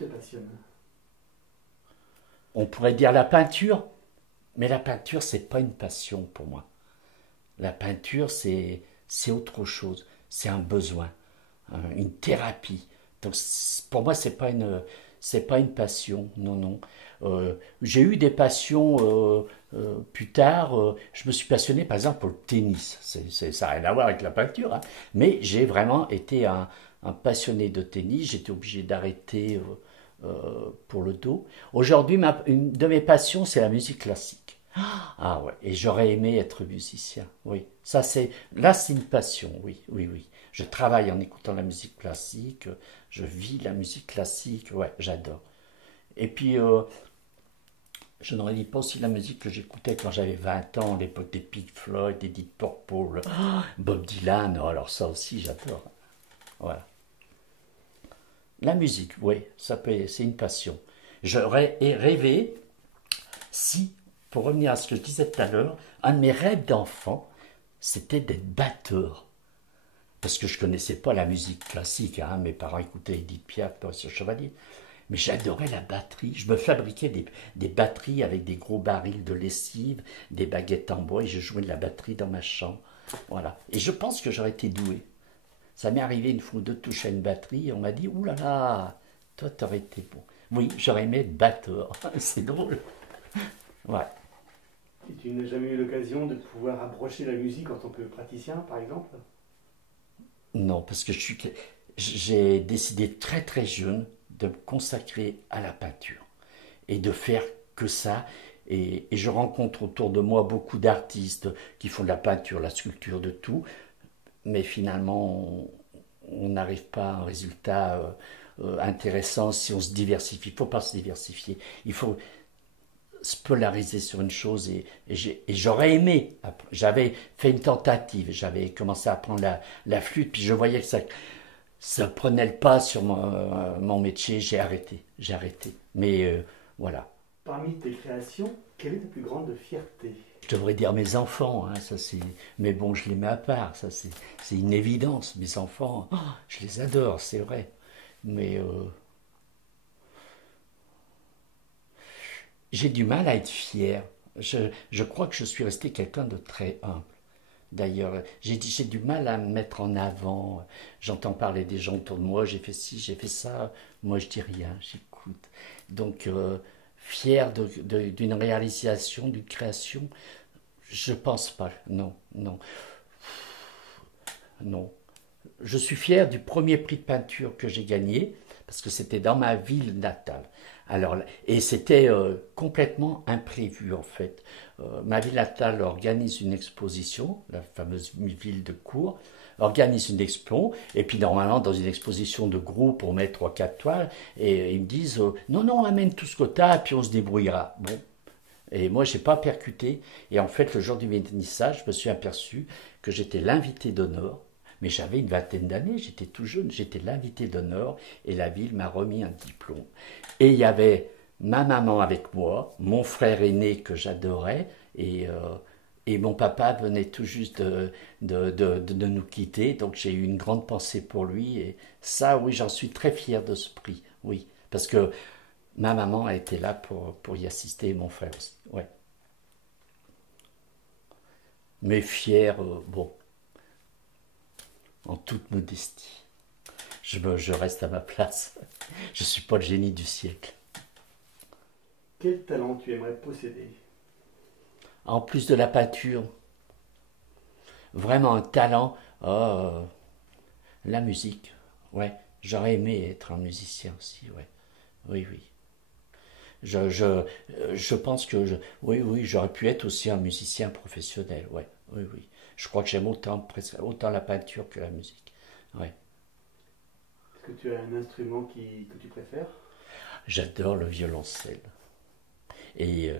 te passionne? On pourrait dire la peinture, mais la peinture, c'est pas une passion pour moi. La peinture, c'est autre chose. C'est un besoin, une thérapie. Donc pour moi, c'est pas une passion. Non, non. J'ai eu des passions plus tard. Je me suis passionné, par exemple, pour le tennis. Ça n'a rien à voir avec la peinture, hein. Mais j'ai vraiment été un passionné de tennis. J'étais obligé d'arrêter pour le dos. Aujourd'hui, une de mes passions, c'est la musique classique. Ah ouais, et j'aurais aimé être musicien. Oui, là c'est une passion. Oui, oui, oui. Je travaille en écoutant la musique classique. Je vis la musique classique. Ouais, j'adore. Et puis je ne relis pas aussi la musique que j'écoutais quand j'avais 20 ans, l'époque des Pink Floyd, des Deep Purple, Bob Dylan. Oh, alors ça aussi, j'adore. Voilà. La musique, oui, c'est une passion. J'aurais rêvé si, pour revenir à ce que je disais tout à l'heure, un de mes rêves d'enfant, c'était d'être batteur. Parce que je ne connaissais pas la musique classique, hein. Mes parents écoutaient Edith Piaf, Maurice Chevalier. Mais j'adorais la batterie. Je me fabriquais des batteries avec des gros barils de lessive, des baguettes en bois, et je jouais de la batterie dans ma chambre. Voilà. Et je pense que j'aurais été doué. Ça m'est arrivé une fois ou deux de toucher à une batterie, et on m'a dit, ouh là là, toi t'aurais été bon. Oui, j'aurais aimé être batteur. C'est drôle. Ouais. Et tu n'as jamais eu l'occasion de pouvoir approcher la musique en tant que praticien, par exemple? Non, parce que j'ai décidé très très jeune de me consacrer à la peinture et de faire que ça. Et je rencontre autour de moi beaucoup d'artistes qui font de la peinture, la sculpture, de tout. Mais finalement, on n'arrive pas à un résultat intéressant si on se diversifie. Il ne faut pas se diversifier. Il faut se polariser sur une chose et j'aurais aimé. J'avais fait une tentative, j'avais commencé à apprendre la flûte, puis je voyais que ça prenait le pas sur mon métier, j'ai arrêté, j'ai arrêté. Mais voilà. Parmi tes créations, quelle est ta plus grande fierté? Je devrais dire mes enfants, hein, ça c'est. Mais bon, je les mets à part, ça c'est une évidence. Mes enfants, oh, je les adore, c'est vrai. Mais j'ai du mal à être fier. Je crois que je suis resté quelqu'un de très humble. D'ailleurs, j'ai du mal à me mettre en avant. J'entends parler des gens autour de moi, j'ai fait ci, j'ai fait ça. Moi, je dis rien, j'écoute. Donc, fier d'une réalisation, d'une création, je pense pas. Non, non, non. Je suis fier du premier prix de peinture que j'ai gagné, parce que c'était dans ma ville natale. Alors, et c'était complètement imprévu en fait. Ma ville natale organise une exposition, la fameuse ville de Cours, organise une expo, et puis normalement dans une exposition de groupe, on met trois, quatre toiles, et ils me disent non, non, amène tout ce que tu as, puis on se débrouillera. Bon. Et moi, je n'ai pas percuté, et en fait, le jour du vernissage, je me suis aperçu que j'étais l'invité d'honneur. Mais j'avais une vingtaine d'années, j'étais tout jeune, j'étais l'invité d'honneur et la ville m'a remis un diplôme. Et il y avait ma maman avec moi, mon frère aîné que j'adorais et mon papa venait tout juste de nous quitter, donc j'ai eu une grande pensée pour lui et ça, oui, j'en suis très fier de ce prix, oui, parce que ma maman a été là pour y assister et mon frère aussi, ouais. Mais fier, bon, en toute modestie. Je reste à ma place. Je ne suis pas le génie du siècle. Quel talent tu aimerais posséder? En plus de la peinture, vraiment un talent, la musique. Ouais, j'aurais aimé être un musicien aussi. Ouais, oui, oui. Je pense que oui, oui, j'aurais pu être aussi un musicien professionnel. Ouais, oui, oui. Je crois que j'aime autant la peinture que la musique. Ouais. Est-ce que tu as un instrument que tu préfères? J'adore le violoncelle. Et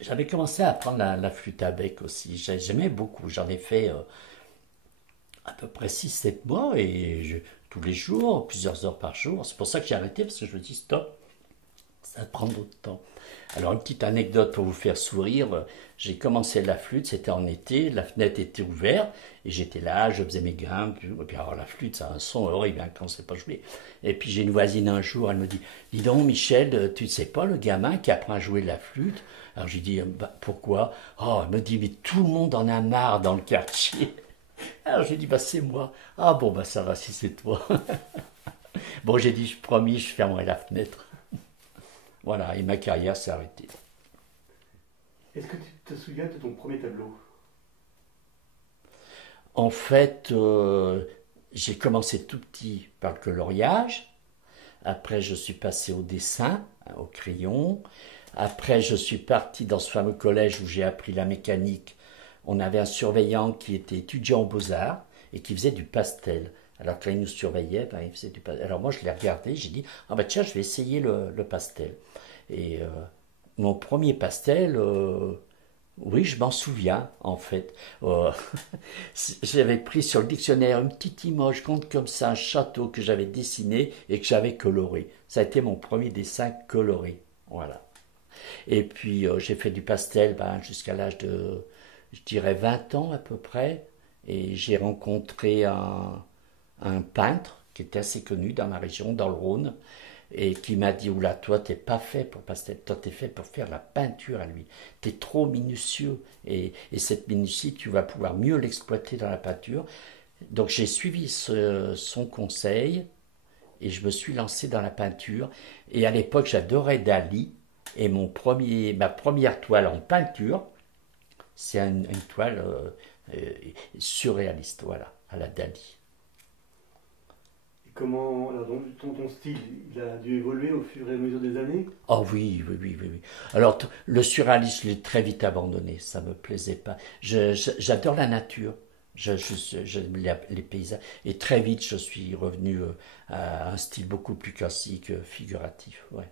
j'avais commencé à apprendre la flûte à bec aussi. J'aimais beaucoup. J'en ai fait à peu près 6 7 mois tous les jours, plusieurs heures par jour. C'est pour ça que j'ai arrêté parce que je me dis stop, ça prend d'autres temps. Alors, une petite anecdote pour vous faire sourire. J'ai commencé la flûte, c'était en été, la fenêtre était ouverte, et j'étais là, je faisais mes gammes, et puis alors la flûte, ça a un son horrible hein, quand on ne sait pas jouer. Et puis j'ai une voisine un jour, elle me dit, dis donc Michel, tu ne sais pas le gamin qui apprend à jouer de la flûte? Alors j'ai dit, bah, pourquoi? Oh, elle me dit, mais tout le monde en a marre dans le quartier. Alors j'ai dit, bah c'est moi. Ah bon, bah ça va si c'est toi. Bon, j'ai dit, je promis, je fermerai la fenêtre. Voilà, et ma carrière s'est arrêtée. Est-ce que tu te souviens de ton premier tableau? En fait, j'ai commencé tout petit par le coloriage. Après, je suis passé au dessin, au crayon. Après, je suis parti dans ce fameux collège où j'ai appris la mécanique. On avait un surveillant qui était étudiant aux beaux-arts et qui faisait du pastel. Alors quand il nous surveillait, ben, il faisait du pastel. Alors moi, je l'ai regardé, j'ai dit, ah ben tiens, je vais essayer le pastel. Et mon premier pastel, oui, je m'en souviens, en fait. Euh, J'avais pris sur le dictionnaire une petite image grande comme ça, un château que j'avais dessiné et que j'avais coloré. Ça a été mon premier dessin coloré. Voilà. Et puis, j'ai fait du pastel ben, jusqu'à l'âge de, je dirais, 20 ans à peu près. Et j'ai rencontré un peintre qui était assez connu dans ma région, dans le Rhône, et qui m'a dit, oula, toi, t'es pas fait pour pastel, toi, t'es fait pour faire la peinture à lui. T'es trop minutieux, et cette minutie, tu vas pouvoir mieux l'exploiter dans la peinture. Donc, j'ai suivi son conseil, et je me suis lancé dans la peinture. Et à l'époque, j'adorais Dali, et ma première toile en peinture, c'est une toile surréaliste, voilà, à la Dali. Et comment, alors donc, ton style, il a dû évoluer au fur et à mesure des années? Oh oui, oui, oui, oui, oui. Alors, le surréalisme, je l'ai très vite abandonné, ça me plaisait pas. J'adore la nature, j'aime les paysages, et très vite, je suis revenu à un style beaucoup plus classique, figuratif, ouais.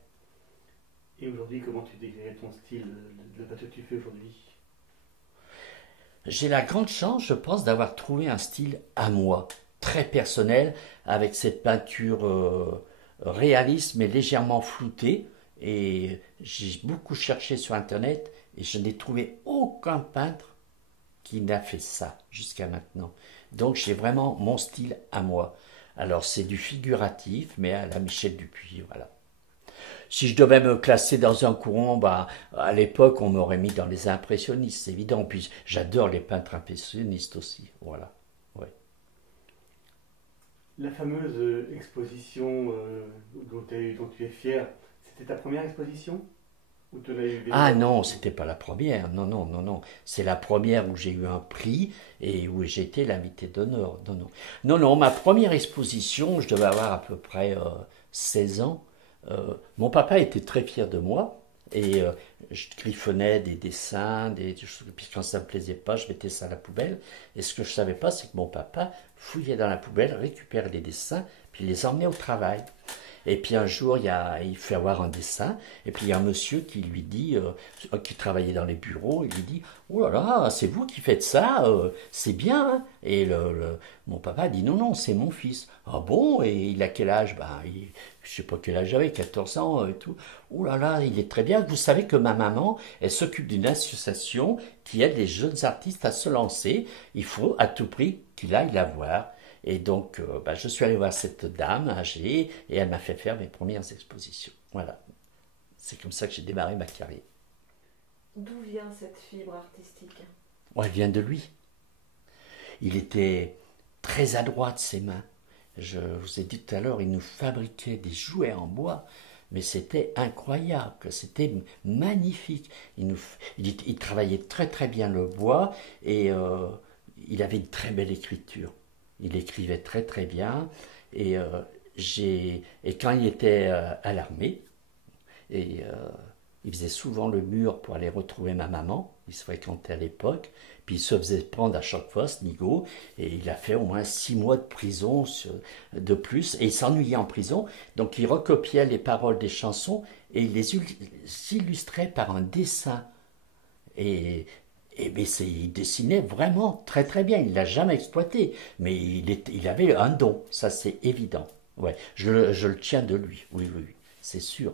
Et aujourd'hui, comment tu décrirais ton style, de la peinture que tu fais aujourd'hui? J'ai la grande chance, je pense, d'avoir trouvé un style à moi, très personnel, avec cette peinture réaliste mais légèrement floutée. Et j'ai beaucoup cherché sur Internet et je n'ai trouvé aucun peintre qui n'a fait ça jusqu'à maintenant. Donc j'ai vraiment mon style à moi. Alors c'est du figuratif, mais à la Michel Dupuis, voilà. Si je devais me classer dans un courant, bah, à l'époque, on m'aurait mis dans les impressionnistes, c'est évident. Puis j'adore les peintres impressionnistes aussi, voilà. Ouais. La fameuse exposition dont tu es fier, c'était ta première exposition? Ou tu en as eu déjà Ah d'autres? non, c'était pas la première. Non, non, non, non. C'est la première où j'ai eu un prix et où j'ai été l'invité d'honneur. Non, non. Non, non, ma première exposition, je devais avoir à peu près 16 ans. Mon papa était très fier de moi et je griffonnais des dessins, puis quand ça me plaisait pas, je mettais ça à la poubelle. Et ce que je savais pas, c'est que mon papa fouillait dans la poubelle, récupérait les dessins, puis les emmenait au travail. Et puis un jour, il fait avoir un dessin, et puis il y a un monsieur qui lui dit, qui travaillait dans les bureaux, il lui dit, oh là là, c'est vous qui faites ça, c'est bien, hein. Et mon papa dit, non, non, c'est mon fils. Ah bon, et il a quel âge? Ben, je sais pas quel âge j'avais, 14 ans et tout. Oh là là, il est très bien. Vous savez que ma maman, elle s'occupe d'une association qui aide les jeunes artistes à se lancer. Il faut à tout prix qu'il aille la voir. Et donc, bah, je suis allé voir cette dame âgée et elle m'a fait faire mes premières expositions. Voilà. C'est comme ça que j'ai démarré ma carrière. D'où vient cette fibre artistique? Bon, elle vient de lui. Il était très adroit de ses mains. Je vous ai dit tout à l'heure, il nous fabriquait des jouets en bois, mais c'était incroyable, c'était magnifique. Il travaillait très très bien le bois et il avait une très belle écriture. Il écrivait très très bien et, et quand il était à l'armée, et il faisait souvent le mur pour aller retrouver ma maman, il se fréquentait à l'époque, puis il se faisait prendre à chaque fois ce nigo, et il a fait au moins 6 mois de prison de plus, et il s'ennuyait en prison, donc il recopiait les paroles des chansons et il les illustrait par un dessin. Et, il dessinait vraiment très très bien. Il ne l'a jamais exploité, mais il avait un don, ça c'est évident. Ouais, je le tiens de lui, oui, oui, oui, c'est sûr.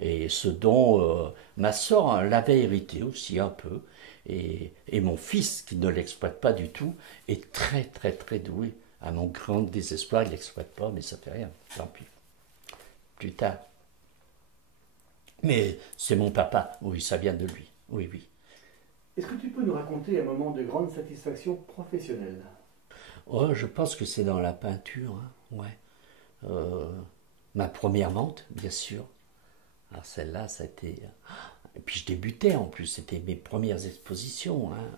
Et ce don, ma sœur l'avait hérité aussi un peu. Et mon fils, qui ne l'exploite pas du tout, est très très très doué. À mon grand désespoir, il ne l'exploite pas, mais ça fait rien, tant pis. Plus tard. Mais c'est mon papa, oui, ça vient de lui, oui, oui. Est-ce que tu peux nous raconter un moment de grande satisfaction professionnelle? Oh, je pense que c'est dans la peinture, hein, ouais. Euh, Ma première vente, bien sûr. Alors celle-là, ça a été... Et puis je débutais en plus, c'était mes premières expositions, hein.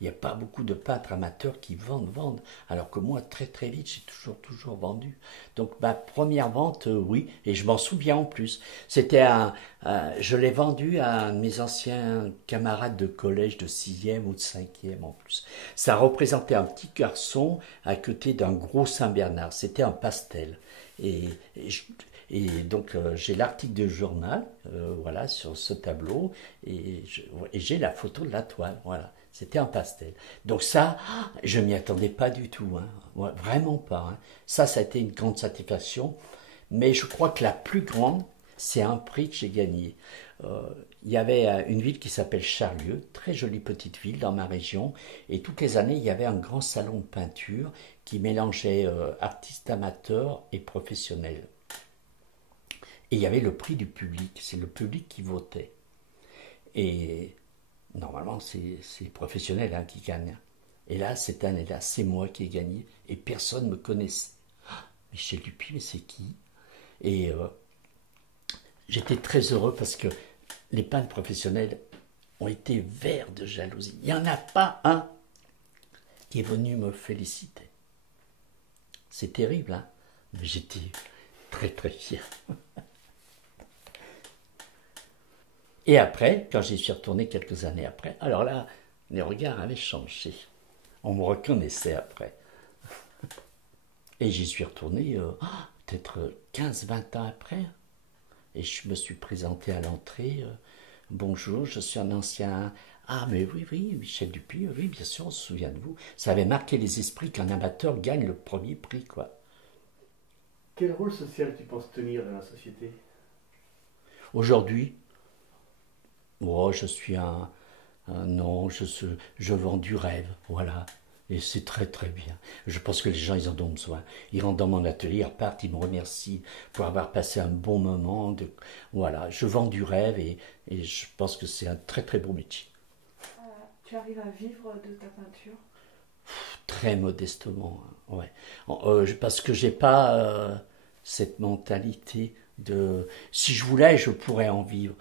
Il n'y a pas beaucoup de peintres amateurs qui vendent. Alors que moi, très très vite, j'ai toujours vendu. Donc ma première vente, oui, et je m'en souviens en plus. Je l'ai vendu à mes anciens camarades de collège de 6e ou de 5e en plus. Ça représentait un petit garçon à côté d'un gros Saint-Bernard. C'était un pastel. Et, et je- donc j'ai l'article de journal, voilà, sur ce tableau, et j'ai la photo de la toile, voilà. C'était un pastel. Donc ça, je m'y attendais pas du tout, hein. Ouais, vraiment pas, hein. Ça a été une grande satisfaction. Mais je crois que la plus grande, c'est un prix que j'ai gagné. Euh, il y avait une ville qui s'appelle Charlieu, très jolie petite ville dans ma région, et toutes les années, il y avait un grand salon de peinture qui mélangeait artistes amateurs et professionnels. Et il y avait le prix du public, c'est le public qui votait. Et normalement, c'est les professionnels, hein, qui gagnent. Et là, cette année-là, c'est moi qui ai gagné et personne ne me connaissait. Michel Dupuis, mais c'est qui? Et j'étais très heureux parce que les peintres professionnels ont été verts de jalousie. Il n'y en a pas un qui est venu me féliciter. C'est terrible, hein? Mais j'étais très très fier. Et après, quand j'y suis retourné quelques années après, alors là, les regards avaient changé. On me reconnaissait après. Et j'y suis retourné peut-être 15-20 ans après. Et je me suis présenté à l'entrée. Bonjour, je suis un ancien... Ah, mais oui, oui, Michel Dupuis, oui, bien sûr, on se souvient de vous. Ça avait marqué les esprits qu'un amateur gagne le premier prix, quoi. Quel rôle social tu penses tenir dans la société? Aujourd'hui, oh, je suis non, je vends du rêve, voilà. Et c'est très très bien. Je pense que les gens, ils en ont besoin. Ils rentrent dans mon atelier, ils repartent, ils me remercient pour avoir passé un bon moment. Voilà, je vends du rêve et je pense que c'est un très très beau métier. Tu arrives à vivre de ta peinture? Très modestement, hein, ouais. Parce que j'ai pas cette mentalité de... Si je voulais, je pourrais en vivre.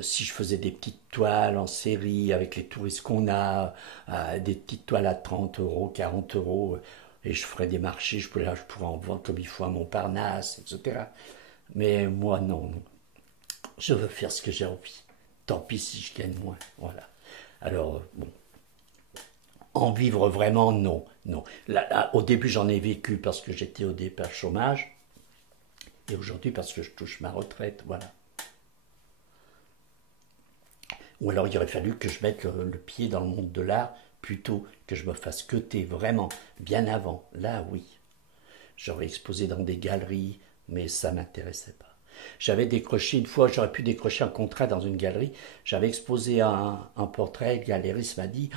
Si je faisais des petites toiles en série avec les touristes qu'on a, des petites toiles à 30 euros, 40 euros, et je ferais des marchés, je pourrais en vendre comme il faut à Montparnasse, etc. Mais moi, non, non. Je veux faire ce que j'ai envie. Tant pis si je gagne moins, voilà. Alors, bon. En vivre vraiment, non, non. Là, au début, j'en ai vécu parce que j'étais au départ chômage, et aujourd'hui parce que je touche ma retraite, voilà. Ou alors il aurait fallu que je mette le pied dans le monde de l'art plutôt que je me fasse queuter vraiment bien avant. Là, oui. J'aurais exposé dans des galeries, mais ça ne m'intéressait pas. J'avais décroché, une fois, j'aurais pu décrocher un contrat dans une galerie. J'avais exposé un portrait, le galériste m'a dit...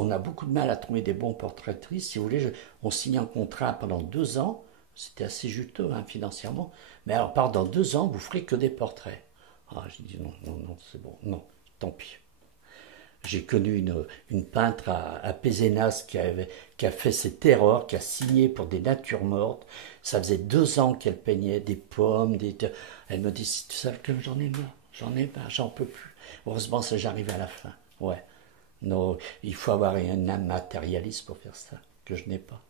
On a beaucoup de mal à trouver des bons portraitristes. Si vous voulez, on signe un contrat pendant 2 ans. C'était assez juteux, hein, financièrement. Mais alors, pendant 2 ans, vous ferez que des portraits. Ah, j'ai dit non, non, non, c'est bon. Non, tant pis. J'ai connu une peintre à Pézenas qui a fait cette erreur, qui a signé pour des natures mortes. Ça faisait 2 ans qu'elle peignait des pommes. Elle me dit, si tu savais que j'en ai marre, j'en peux plus. Heureusement, ça j'arrive à la fin. Ouais. Non, il faut avoir un âme matérialiste pour faire ça, que je n'ai pas.